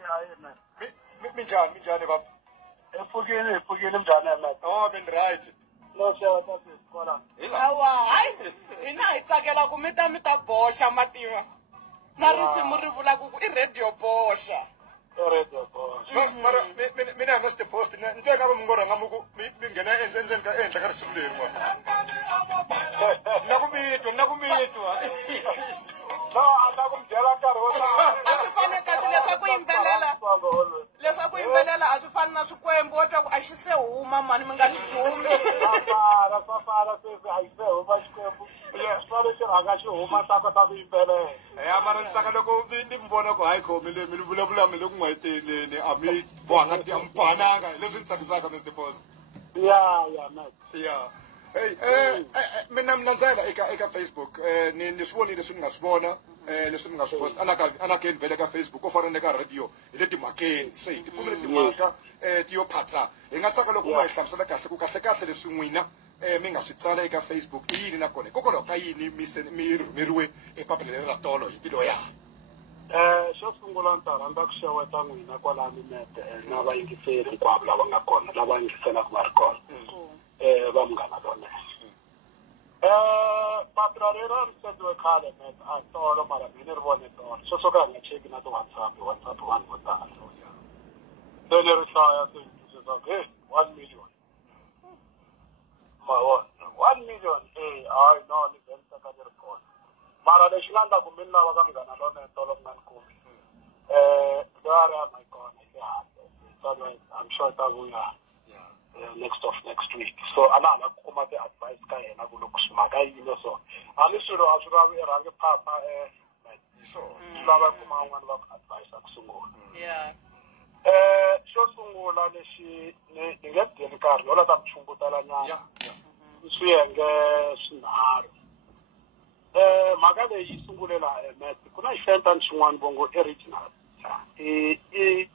hayi man. Minjani baba? Ephukile njani man? Oh, been right. No sir, that's it. Kola. Awa, hayi. Ina hi tsakela ku mi ta boxa mativa. Na risimu ri vula ku I radio boxa. Radio boxa. Mara mina ngasti post na ntwe ka mngora ngamuku bingena enzenzen ka enhla ka risimu leri mwa. Nakumitwa. No, andakumbyela nkarhi wo tala. A swi fane kasi leswaku yimbelela a swi fani na swikwembu wo twa ku a xi se huma mani mi nga ni dumi. Safara sweswi a yi se huma xikwembu. Swari xi rhanga xi huma ta kota ku yimbelela. Ya mara ntsaka loko ni mbona ku hayi khomile mi vulavula mi le ku n'wayiteleni a mi bohanga ti ampananga leswi ntsakisaka Mr Boss. Yeah, man. Yeah. Hey, mina mnandzela eka Facebook ni swivoni leswi ni nga swi vona leswi ni nga swi post anakeni vele ka Facebook ko fana ne ka radio hi le timakeni se hi tikumile timhaka ti yo phatsa hi nga tsaka loko ma hi hlamusela kahle ku kahle leswi n'wina mi nga swi tsala eka Facebook I yini nakona hikokwalaho ka yini mi rhumeriwe epapila leri ra tolo hi tiloya. Xo sungula ni ta rhandza ku xeweta n'wina kwalani mete na vayingiseri hinkwavo lava nga kona lava yingiselaka va ri kona va munghana lonene. Papila leri a ri setiwe khale mete a hi tolo mara mina ri vone tolo sweswo ka hi nga cheki na ti-WhatsApp vanhu vo tala se ni ri hlaya se ni twisisa hey 1 million ma vona 1 million hayi no ni vhenisa ka ni ri kona mara lexi nga ndlaku mi ni lava ka munghana lonene tolo ku nga ni kumi leri a ma kona hi le handle I'm sure ta vuya next week so ana hala ku kuma ti-advice ka yena ku loko swi mhaka yini so hambi swilo a swi lavi I rhangi phapha swi lava ku kuma un'wana va ku advice ku sungula xo sungula lexi ni nge byeli nkarhi yo lava ta mi chungutela nyana swiyenge swinharhu mhaka leyi sungulela mete ku na xifenta ni xin'wana vongo original I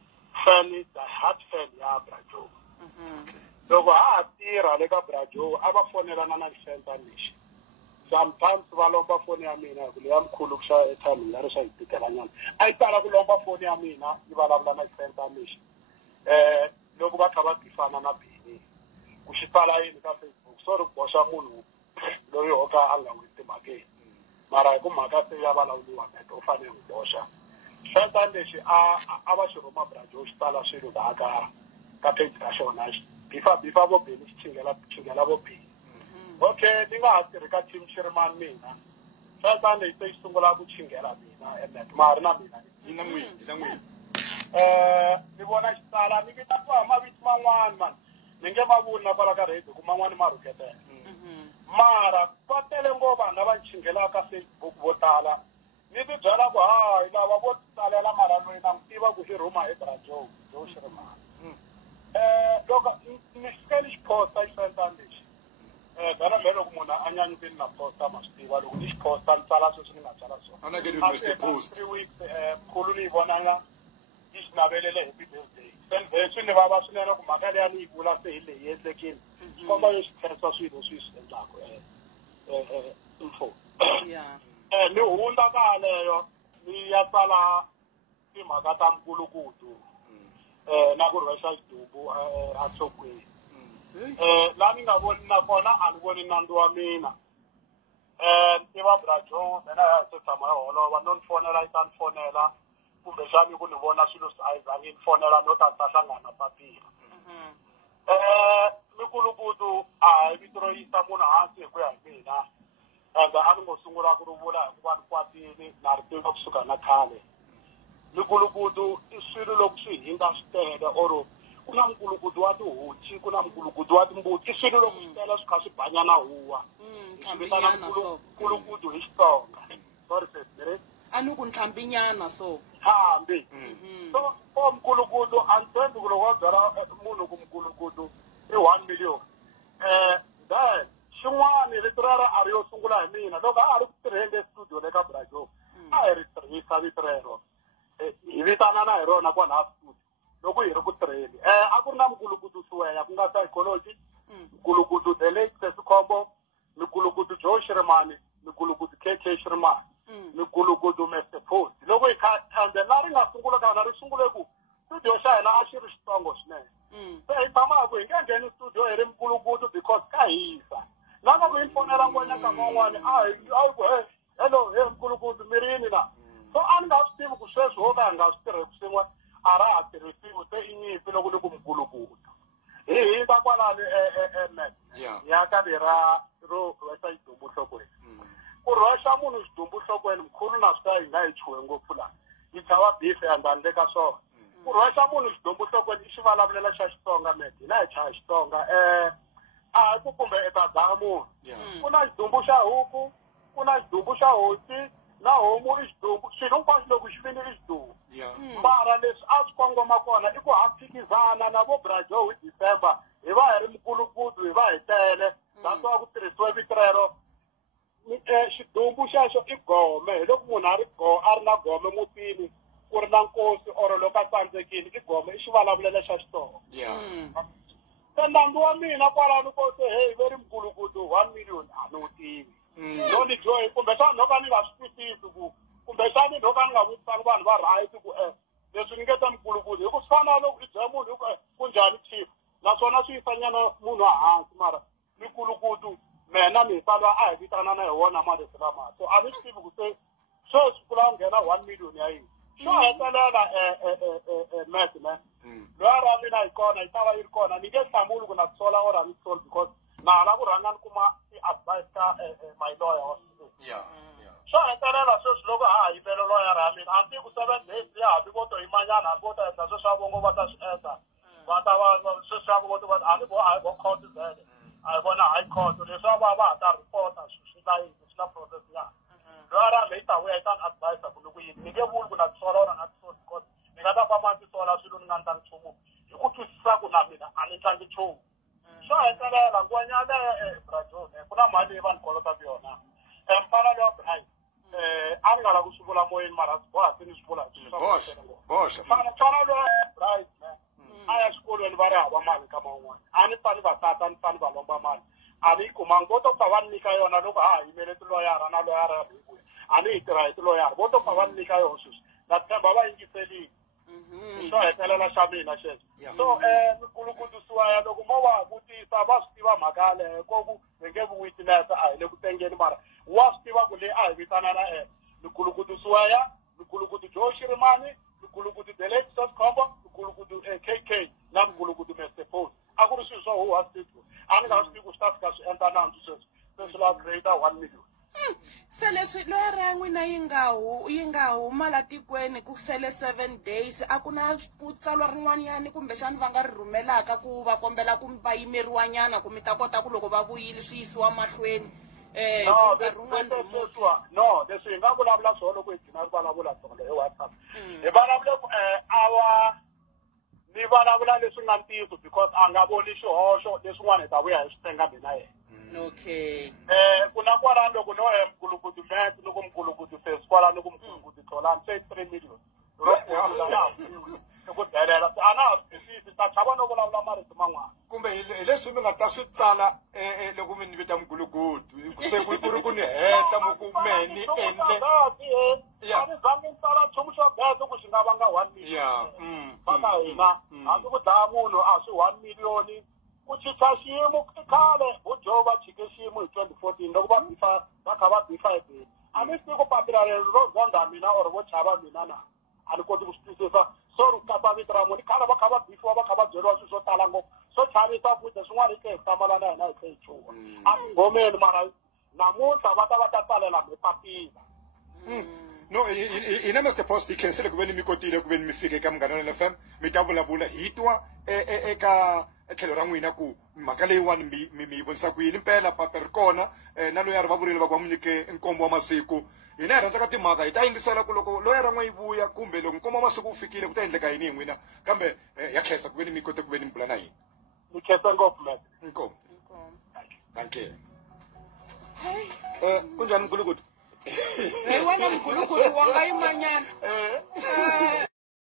fan the heart fan ya Brajo loko ha tirha le ka Brajo a va fonelana na xifenta lexi sometimes va lomba foni ya mina ku leya mkhulu ku xa airtime ya ri swa hi tikela nyana a yi tala ku lomba foni ya mina yi vulavula na xifenta lexi loko va kha va tifana na bini ku xi tsala yini ka Facebook so ri boxa munhu loyi ho ka a nga n'wi timhakeni mara hi ku mhaka se ya vulavuriwa mete u fanele n'wi boxa xifenta lexi a va xi rhuma Brajo xi tsala swilo laha ka page ka xona bifa vo bini xi chingela vo bini okay ni nga ha tirhi ka team Sherman mina xifenta lexi se xi sungula ku chingela mina and mari na mina Hi na n'wini ni vona xi tsala ni vita ku mavito man'wana man ni nge ma vuli na kwala ka radio ku man'wana ma rhuketela mara va tele ngopfu vanhu lava chinghelaka ka Facebook vo tala ni ti byela ku hayi lava vo tsalela mara loyi na n'wi tiva ku xi rhuma hi Brajo Sherman loko ni fike ni xi posta xifenta lexi bana me loko munhu a nyanyukini na posta ma swi tiva loko ni xi posta ni tsala sweswi ni nga tsala swona after 3 weeks mkhulu ni yi vonanga yi xi navelele happy birthday swi ni vava swinene ku mhaka leya ni yi vula se hi leyi endlekini komba yo xi khensa swilo swi swi endlaku info ni hundza ka yaleyo ni ya tsala timhaka ta mkulukudu na ku rhwexa xidubu a nhlokweni laha ni nga voni na kona a ni voni nandzu wa mina ni tiva Brajo mina ya se tshama hi holova no ni fonela yi ta ni fonela kumbexani ku ni vona swilo swi a yi zangi ni fonela no ta hlangana papila mikulukudu a hi vito ro yisa munhu hansi hi ku ya hi mina and a ni ngo sungula ku ri vula hikuva ni kwatini na ri tiva kusuka na khale mikulukudu I swilo loko swi hinga swi tele or ku na mkulukudu wa tihoci ku na mkulukudu wa timbuti I swilo loko swi tele swi kha swi banya na huwa vitana mkulukudu hi Xitsonga sorry sis a ni ku ntlhambinyana so hambi so mkulukudu a ni tshembi ku loko wa byala munhu ku mkulukudu I 1 million then xin'wana rito rero a ri yo sungula hi mina loko a ha ri ku tirheni studio le ka Brajo a hi ri tirhisa vito rero hi vitanana hi rona kwalaha studio loko hi ri ku tirheni a ku ri na mkulukudu Siweya ku nga psychology mkulukudu the late Sesikhombo mkulukudu Joe Sherman mkulukudu KK Sherman mkulukudu Mr Post loko hi kha and la ri nga sungula ka na ri sungule ku man'wani a ku hello mkulukudu mirini na so a ni nga swi tivi ku sweswi ho ka hi nga swi tirhisi swin'we a ra ha tirhisiwi se i nyimpi loko ni ku mkulukudu hi ta kwalani mat ya ka lera ro rhwesa xidumbu nhlokweni ku rhwexa munhu xidumbu nhlokweni mkhulu na swi ta hi nga hi chuwe ngopfu laha yi chava bifi handle ka swona ku rhwexa munhu xidumbu nhlokweni i xivulavulela xa Xitsonga mat hina hi chaya Xitsonga a ku kumbe eka dzaha munhu ku na xidumbu xa huku ku na xidumbu xa hosi na homu i xidumbu xilo hinkwaswo loko xi fini i xidumbu mara leswi a swi kongoma kona i ku ha phikizana na vo Brajo hi December hi va hi ri mkulukudu hi va hi tele that's why ku tirhisiwe vito rero xidumbu xexo i gome hi loko munhu a ri na gome mutini ku ri na nkosi or loko a tsandzekile i gome i xivulavulelo xa Xitsonga se ndhambi wa mina kwalano ko se hey ve ri mkulukudu 1 million a ni wu tivi no ni joyi kumbexani no ka ni nga swi twisisi ku kumbexani no ka ni nga vutisani vanhu va right ku leswi ni nge ta mkulukudu hi ku swi fana loko i byela munhu ku njhani chief naswona swi yisanyana munhu hansi mara mikulukudu mena misalwa a hi vitanana hi wona malesi lama so a ni swi tivi ku se sweswi ku lava nghena 1 million ya yini xo hetelela mat man loyi ra mina hi kona yi ta va yi ri kona ni nge hlamuli ku na tisola or a ni tisoli because na ha lava ku rhanga ni kuma i-advice ka my lawyer xo hetelela sweswi loko ha ha yimele lawyer ya mina a ni tivi ku 7 days ya hambi vo to yimanyana hambi vo ta endla sweswi va vongo va ta swi endla va ta va sweswi va vongo a hi vo court zele a hi vona high court leswi va ha ta report-a swi na process ya loyi ra mi yi ta vuya yi ta ni advise ku loko yini ni nge vuli ku na tisola or na tisoli because ni nga ta famba ni tisola swilo ni nga ndlangi nchumu hi ku twisisa ku na mina a ni tlangi nchumu swo hetelela ngwanyana Brajo ku na mali leyi va ni kolotaka yona mpfana leyo Brian a ni nga lavi ku swi vula moyeni mara boha se ni swi vula mfana leyo Brian a ya xikolweni va ri hava mali ka man'wani a ni fani va tata ni fani va lomba mali a ni yi kumangi vo to pfa va ni nyika yona loko ha ha yimele tiloyara na loyara ya Bikuya a ni yi tirha hi tiloyara vo to pfa va ni nyika yona sweswi na tshemba va yingiselile swo hetelela xa mina xexo so mikulukudusiwa ya loko mo va vutisa va swi tiva mhaka yaleyo koku hi nge witness a hi le ku tengeni mara wa swi tiva ku leyi a hi vitanana mikulukudusiwa ya mikulukudu Joe Shirimani mikulukudu Delete Soskhombo mikulukudu KK na mikulukudu Mr. Pose a ku ri swilo swo huwa switiko a ni nga swi tivi ku swi ta fika swi endla nandzu sweswi se swi lava creator 1 million se leswi loyara ya n'wina yi nga huma la tikweni ku sele 7 days a ku na tsalwa rin'wanyani kumbexani va nga ri rhumelaka ku va kombela ku va yimeriwanyana ku mi ta kota ku loko va vuyile swi yisiwa mahlweni no leswi hi nga vulavula swona loko hi gcina vulavula swona hi WhatsApp hi vulavule ku ni vulavula leswi nga ntiyiso because a nga voni xihoxo leswin'wana hi ta vuya hi swi tenga mina yena okay ku na kwalano loko no mkulukudu mat loko mkulukudu face kwalano loko mkulukudu tholani se 3 million ku delela a na ha swisisi ta chava no vulavula marito man'wana kumbe hi leswi mi nga ta swi tsala loko mi ni vita mkulukudu se ku ri ku ni hehla mo ku me ni endle a ni zangi ni tsala nchumu xo beso ku xi nga vanga 1 million baka hina hambi ku dlaya munhu a swi 1 million ku chicha xiyimo khale vo Joe va chike xiyimo hi 2014 loko va kha va bifa hi bini a ni swi ku papila ro zonda mina or vo chava mina na a ni koti ku swi twisisa so ri kata vito ra munhu khale va kha va bifiwa va kha va byeriwa swilo swo tala ngopfu swo chavisa futhi swin'wana hi tlhe hi hlamala na hina hi tlhe hi chuva a ni ngomeni mara namuntlha va ta tsalela mi papila no hina Mr. Post hi khensile ku ve ni mi kotile ku ve ni mi fike eka Munghana FM mi ta vulavula hi twa eka tlhelo ra n'wina ku mhaka leyiwani mi yi vonisa ku yini mpela papa ri kona na loyara va vurile va ku va mu nyike nkombo wa masiku hina hi rhandza ka timhaka hi ta yingisela ku loko loyara n'we yi vuya kumbe loko nkombo wa masiku wu fikile ku ta endleka yini hi n'wina kambe ya khensa ku ve ni mi kote ku ve ni mi bula na yini ni khensa ngopfu man inkomo thank you kunjani mkulukudu wena mkulukudu wa nga yimanyana